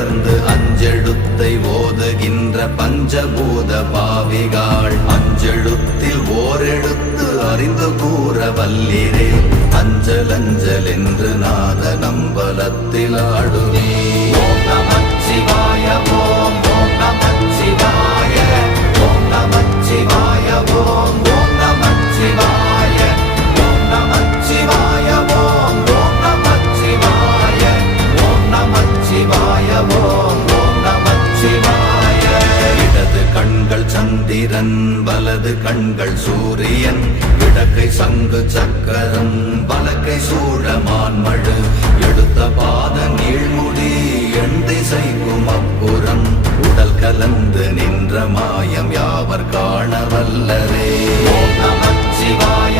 தொடர்ந்து அஞ்செழுத்தை ஓதுகின்ற பஞ்சபூத பாவிகாள் அஞ்செழுத்தில் ஓரெழுத்து அறிந்து கூற வல்லிரே அஞ்சல் அஞ்சல் என்று நாத நம்பலத்தில் ஆடுவே. ஓம் நமச்சிவாய ஓம் ஓம் நமச்சிவாய ஓம் நமச்சிவாய ஓம் ஓம் நமச்சிவாய ஓம் நமச்சிவாய ஓம் ஓம் நமச்சிவாய ஓம் நமச்சிவாய ஓம் ஓம் நமச்சிவாய. இடது கண்கள் சந்திரன் வலது கண்கள் சூரியன் இடக்கை சங்கு சக்கரம் வலக்கை சூழமான்மழு எடுத்த பாத நீழ்முடி எண் திசைக்கும் அப்புறம் உடல் கலந்து நின்ற மாயம் யாவர் காண வல்லரே. ஓம் நமச்சிவாய